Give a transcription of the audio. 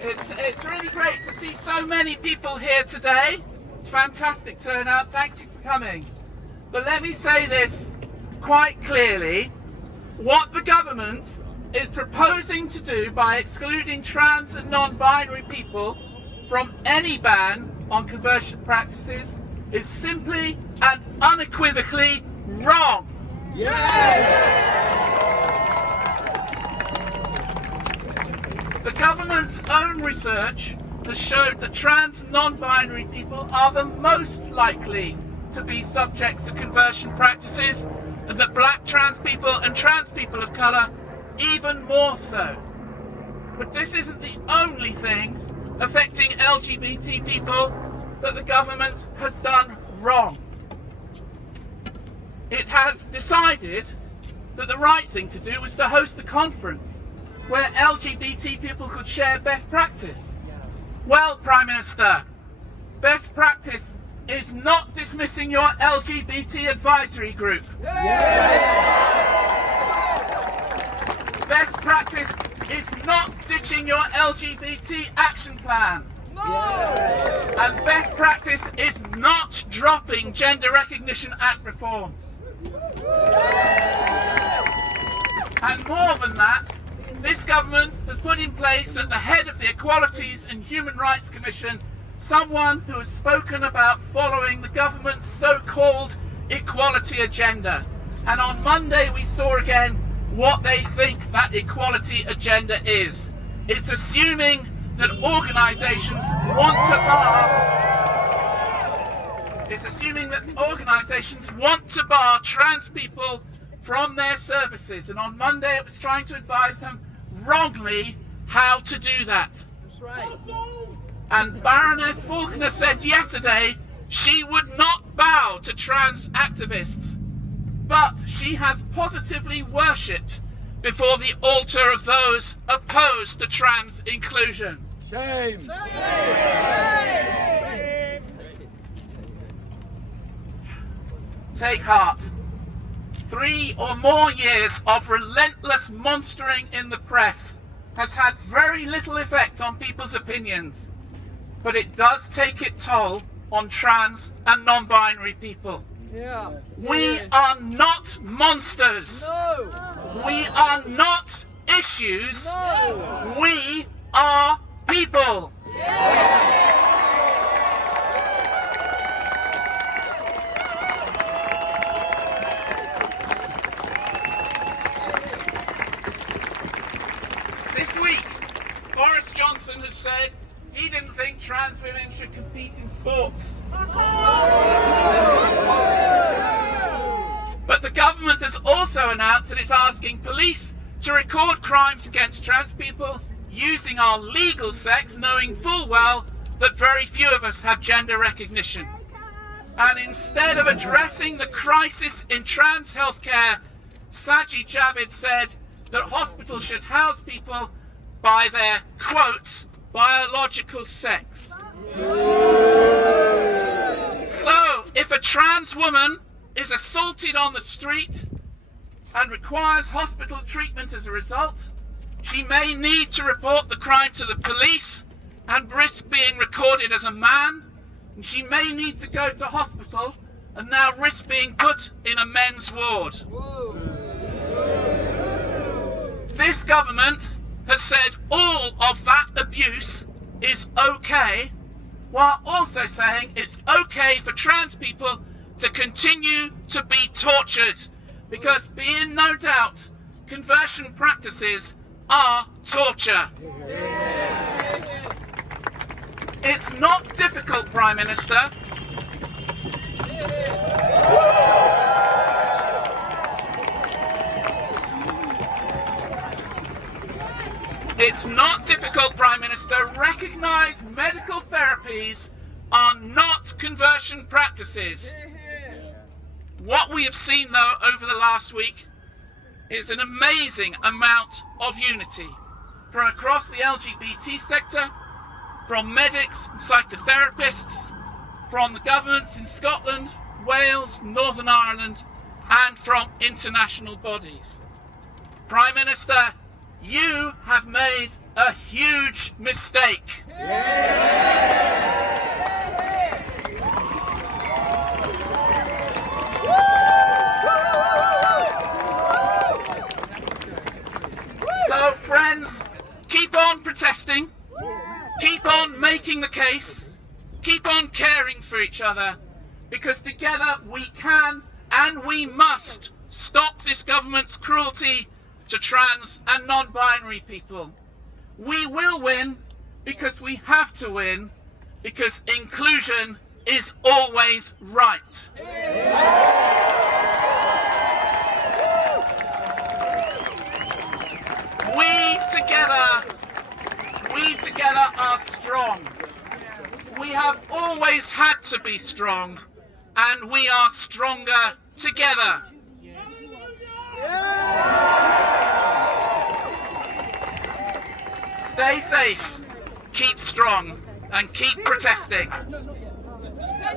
It's really great to see so many people here today. It's fantastic turnout. Thanks you for coming. But let me say this quite clearly. What the government is proposing to do by excluding trans and non-binary people from any ban on conversion practices is simply and unequivocally wrong. The government's own research has showed that trans and non-binary people are the most likely to be subjects to conversion practices, and that black trans people and trans people of colour even more so. But this isn't the only thing affecting LGBT people that the government has done wrong. It has decided that the right thing to do was to host a conference where LGBT people could share best practice. Well, Prime Minister, best practice is not dismissing your LGBT advisory group. Best practice is not ditching your LGBT action plan. And best practice is not dropping Gender Recognition Act reforms. And more than that, this government has put in place at the head of the Equalities and Human Rights Commission someone who has spoken about following the government's so-called equality agenda. And on Monday we saw again what they think that equality agenda is. It's assuming that organisations want to bar trans people from their services, and on Monday it was trying to advise them wrongly how to do that. That's right. And Baroness Faulkner said yesterday she would not bow to trans activists, but she has positively worshipped before the altar of those opposed to trans inclusion. Shame! Shame! Take heart. 3 or more years of relentless monstering in the press has had very little effect on people's opinions, but it does take its toll on trans and non-binary people. We are not monsters. No! We are not issues. No! We are people. This week, Boris Johnson has said he didn't think trans women should compete in sports. But the government has also announced that it's asking police to record crimes against trans people using our legal sex, knowing full well that very few of us have gender recognition. And instead of addressing the crisis in trans healthcare, Sajid Javid said that hospitals should house people by their, quotes, biological sex. So, if a trans woman is assaulted on the street and requires hospital treatment as a result, she may need to report the crime to the police and risk being recorded as a man, and she may need to go to hospital and now risk being put in a men's ward. This government has said all of that abuse is okay, while also saying it's okay for trans people to continue to be tortured, because be in no doubt, conversion practices are torture. It's not difficult, Prime Minister. It's not difficult, Prime Minister. Recognise medical therapies are not conversion practices. What we have seen, though, over the last week is an amazing amount of unity from across the LGBT sector, from medics and psychotherapists, from the governments in Scotland, Wales, Northern Ireland, and from international bodies. Prime Minister, you have made a huge mistake. So, friends, keep on protesting, keep on making the case, keep on caring for each other, because together we can and we must stop this government's cruelty to trans and non-binary people. We will win because we have to win, because inclusion is always right. We together are strong. We have always had to be strong, and we are stronger together. Stay safe, keep strong, and keep protesting.